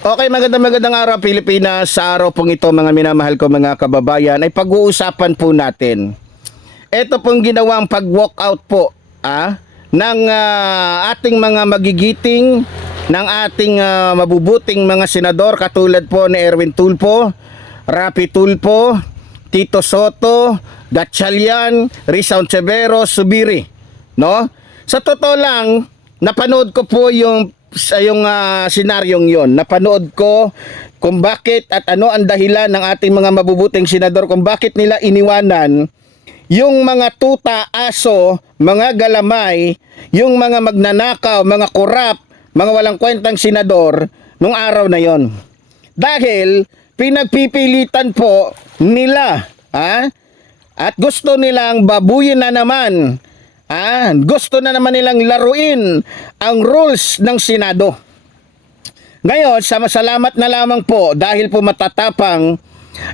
Okay, magandang araw Pilipinas. Sa araw pong ito mga minamahal ko mga kababayan ay pag-uusapan po natin. Ito pong ginawang pag-walkout po ng ating mga magigiting, ng ating mabubuting mga senador katulad po ni Erwin Tulfo, Rapi Tulfo, Tito Soto, Gatchalian, Rizal Severo, Subiri, no? Sa totoo lang, napanood ko po yung senaryong yon. Napanood ko kung bakit at ano ang dahilan ng ating mga mabubuting senador kung bakit nila iniwanan yung mga tuta, aso, mga galamay, yung mga magnanakaw, mga korap, mga walang kwentang senador nung araw na yon. Dahil pinagpipilitan po nila, at gusto nilang babuyin na naman, gusto na naman nilang laruin ang rules ng Senado. Ngayon, salamat na lamang po dahil po matatapang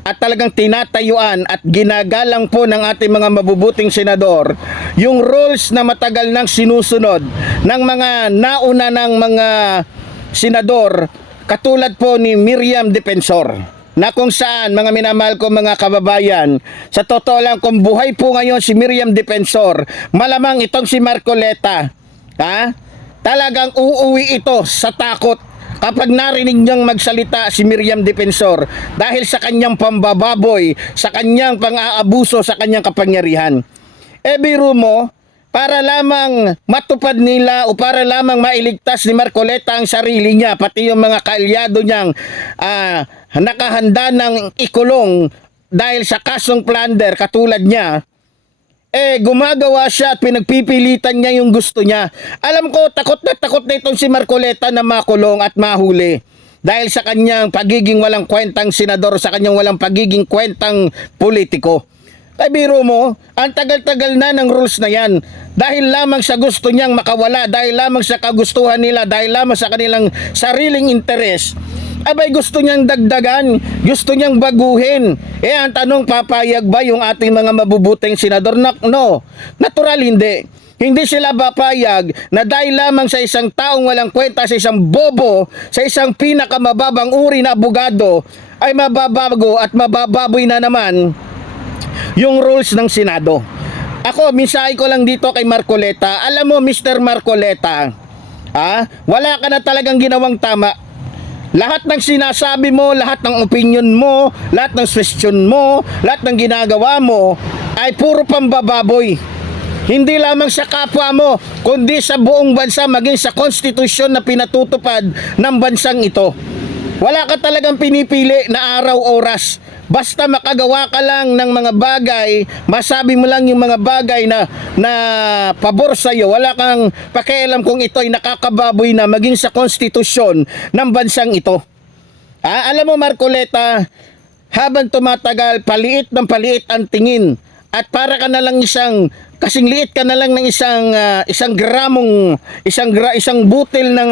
at talagang tinatayuan at ginagalang po ng ating mga mabubuting senador yung rules na matagal nang sinusunod ng mga nauna ng mga senador katulad po ni Miriam Defensor, na kung saan mga minamahal ko mga kababayan, sa totoo lang kung buhay po ngayon si Miriam Defensor, malamang itong si Marcoleta, talagang uuwi ito sa takot kapag narinig niyang magsalita si Miriam Defensor dahil sa kanyang pambababoy, sa kanyang pang-aabuso, sa kanyang kapangyarihan. Biro mo, para lamang matupad nila o para lamang mailigtas ni Marcoleta ang sarili niya, pati yung mga kaalyado niyang nakahanda ng ikulong dahil sa kasong plunder katulad niya, gumagawa siya at pinagpipilitan niya yung gusto niya. Alam ko, takot na itong si Marcoleta na makulong at mahuli dahil sa kanyang pagiging walang kwentang senador, sa kanyang walang pagiging kwentang politiko. Biro mo, ang tagal-tagal na ng rules na yan. Dahil lamang sa gusto niyang makawala, dahil lamang sa kagustuhan nila, dahil lamang sa kanilang sariling interes, gusto niyang dagdagan, gusto niyang baguhin. Ang tanong, papayag ba yung ating mga mabubuting senador? No, natural hindi. Hindi sila papayag na dahil lamang sa isang taong walang kwenta, sa isang bobo, sa isang pinakamababang uri na abogado, ay mababago at mabababoy na naman yung rules ng Senado. Ako, mensahe ko lang dito kay Marcoleta. Alam mo, Mr. Marcoleta, wala ka na talagang ginawang tama. Lahat ng sinasabi mo, lahat ng opinion mo, lahat ng question mo, lahat ng ginagawa mo ay puro pambababoy. Hindi lamang sa kapwa mo, kundi sa buong bansa, maging sa konstitusyon na pinatutupad ng bansang ito. Wala ka talagang pinipili na araw-oras. Basta makagawa ka lang ng mga bagay, masabi mo lang yung mga bagay na pabor sa'yo. Wala kang pakialam kung ito ay nakakababoy na maging sa konstitusyon ng bansang ito. Alam mo Marcoleta, habang tumatagal, paliit ng paliit ang tingin. At para ka na lang kasing liit ka na lang ng isang butil ng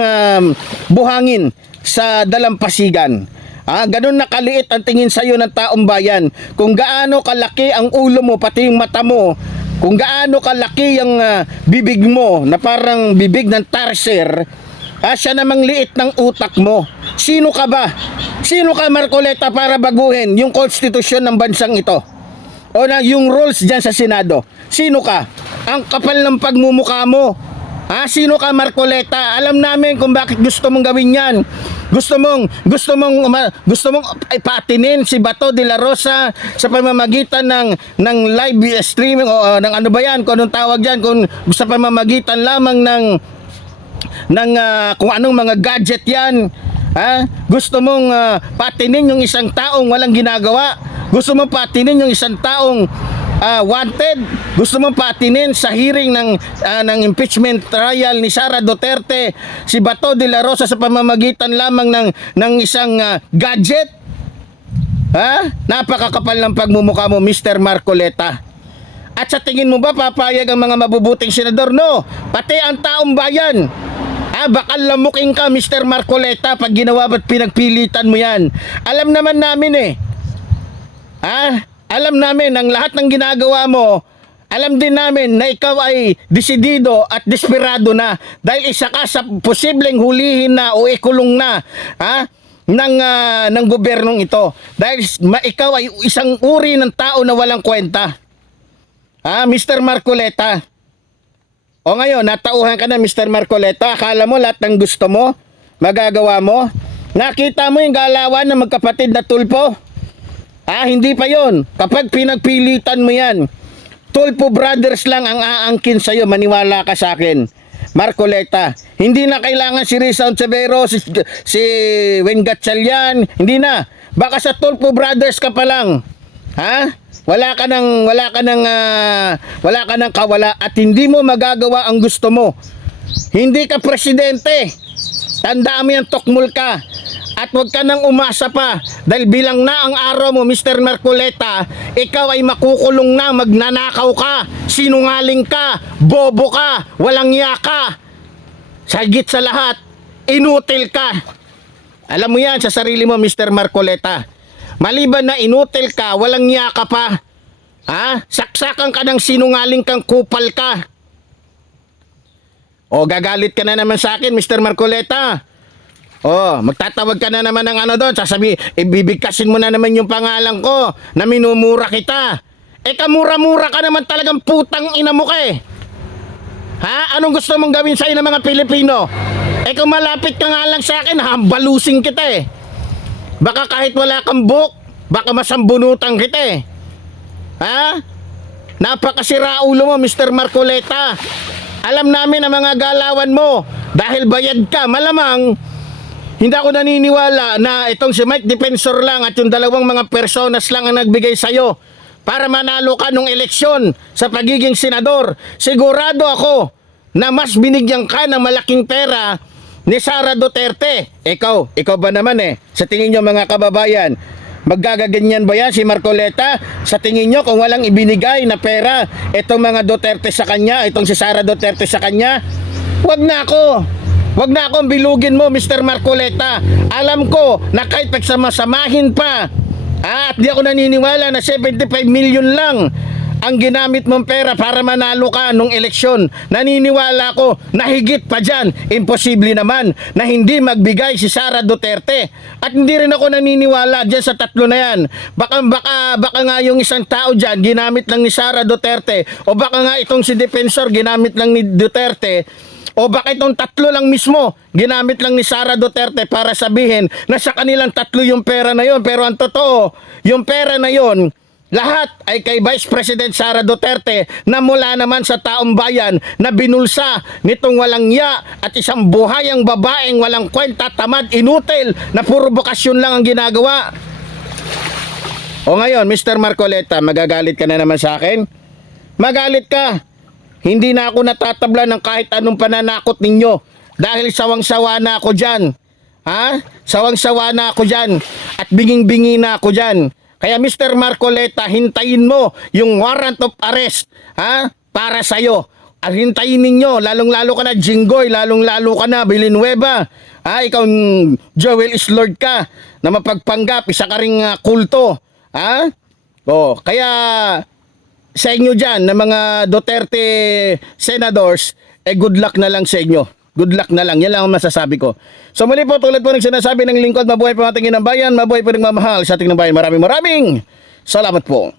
buhangin sa dalampasigan. Ganun na kaliit ang tingin sa'yo ng taong bayan. Kung gaano kalaki ang ulo mo, pati yung mata mo, kung gaano kalaki ang bibig mo, na parang bibig ng tarsier, siya namang liit ng utak mo. Sino ka ba? Sino ka Marcoleta para baguhin yung konstitusyon ng bansang ito? O yung rules dyan sa Senado? Sino ka? Ang kapal ng pagmumukha mo. Sino ka Marcoleta? Alam namin kung bakit gusto mong gawin yan. Gusto mong paatinin si Bato de la Rosa sa pamamagitan ng live streaming o ng ano ba yan, kung anong tawag diyan, kung sa pamamagitan lamang ng kung anong mga gadget yan. Gusto mong paatinin yung isang taong walang ginagawa. Gusto mong paatinin yung isang taong wanted. Gusto mong paatinin sa hearing ng impeachment trial ni Sara Duterte si Bato de la Rosa sa pamamagitan lamang ng isang gadget. Napakakapal ng pagmumukha mo, Mr. Marcoleta. At sa tingin mo ba papayag ang mga mabubuting senador? No, pati ang taong bayan. Bakal lamuking ka, Mr. Marcoleta, pag ginawa at pinagpilitan mo yan. Alam naman namin alam namin ang lahat ng ginagawa mo. Alam din namin na ikaw ay desidido at desperado na dahil isa ka sa posibleng hulihin na o ikulong na ng gobyernong ito. Dahil ikaw ay isang uri ng tao na walang kwenta. Mr. Marcoleta. O ngayon, natauhan ka na, Mr. Marcoleta. Akala mo lahat ng gusto mo, magagawa mo? Nakita mo yung galawan ng magkapatid na Tulpo? Hindi pa yon. Kapag pinagpilitan mo yan, Tulpo Brothers lang ang aangkin sa'yo, maniwala ka sa akin. Marcoleta, hindi na kailangan si Rizal Severo, si Wayne Gatchalian, hindi na. Baka sa Tulpo Brothers ka pa lang. Wala ka ng kawala at hindi mo magagawa ang gusto mo. Hindi ka presidente. Tandaan mo yan, tukmul ka. At huwag ka nang umasa pa dahil bilang na ang araw mo, Mr. Marcoleta, ikaw ay makukulong na, magnanakaw ka, sinungaling ka, bobo ka, walang iya ka. Sagit sa lahat, inutil ka. Alam mo yan sa sarili mo, Mr. Marcoleta. Maliban na inutil ka, walang iya ka pa. Saksakan ka ng sinungaling kang kupal ka. O gagalit ka na naman sa akin, Mr. Marcoleta. Magtatawag ka na naman ng doon. Ibibigkasin mo na naman yung pangalan ko na minumura kita. Kamura-mura ka naman talagang putang ina mo ka eh. Anong gusto mong gawin sa'yo ng mga Pilipino? Kung malapit ka nga lang sa akin, hambalusing kita eh. Baka kahit wala kang buhok, baka masambunutan kita eh. Napakasira ulo mo, Mr. Marcoleta. Alam namin ang mga galawan mo. Dahil bayad ka, malamang hindi ako naniniwala na itong si Mike Defensor lang at yung dalawang mga personas lang ang nagbigay sa'yo para manalo ka nung eleksyon sa pagiging senador. Sigurado ako na mas binigyan ka ng malaking pera ni Sara Duterte. Ikaw ba naman sa tingin nyo mga kababayan, magagaganyan ba yan si Marcoleta? Sa tingin nyo kung walang ibinigay na pera itong mga Duterte sa kanya, itong si Sara Duterte sa kanya, wag na akong bilugin mo, Mr. Marcoleta. Alam ko na kahit pagsamasamahin pa, at di ako naniniwala na 75 million lang ang ginamit mong pera para manalo ka nung eleksyon. Naniniwala ko na higit pa dyan. Imposible naman na hindi magbigay si Sara Duterte. At hindi rin ako naniniwala dyan sa tatlo na yan. Baka nga yung isang tao dyan ginamit lang ni Sara Duterte, o baka nga itong si Defensor ginamit lang ni Duterte, o baka itong tatlo lang mismo ginamit lang ni Sara Duterte para sabihin na sa kanilang tatlo yung pera na yon. Pero ang totoo, yung pera na yon, lahat ay kay Vice President Sara Duterte na mula naman sa taong bayan na binulsa nitong walang ya at isang buhayang babaeng walang kwenta, tamad, inutil, na puro bokasyon lang ang ginagawa. O ngayon, Mr. Marcoleta, magagalit ka na naman sa akin? Magalit ka. Hindi na ako natatabla ng kahit anong pananakot ninyo dahil sawang-sawa na ako dyan. Sawang-sawa na ako dyan at binging-bingi na ako dyan. Kaya Mr. Marcoleta, hintayin mo yung warrant of arrest para sa'yo. At hintayin ninyo, lalong-lalo ka na Jinggoy, lalong-lalo ka na Villanueva. Ikaw Joel Islord ka na mapagpanggap, isa ka ring kulto. Kaya sa inyo dyan na mga Duterte senators, good luck na lang sa inyo. Good luck na lang. Yan lang ang masasabi ko. So muli po, tulad po ng sinasabi ng lingkod, mabuhay po ang ating inang bayan, mabuhay po ng mamahal sa ating bayan. Maraming salamat po.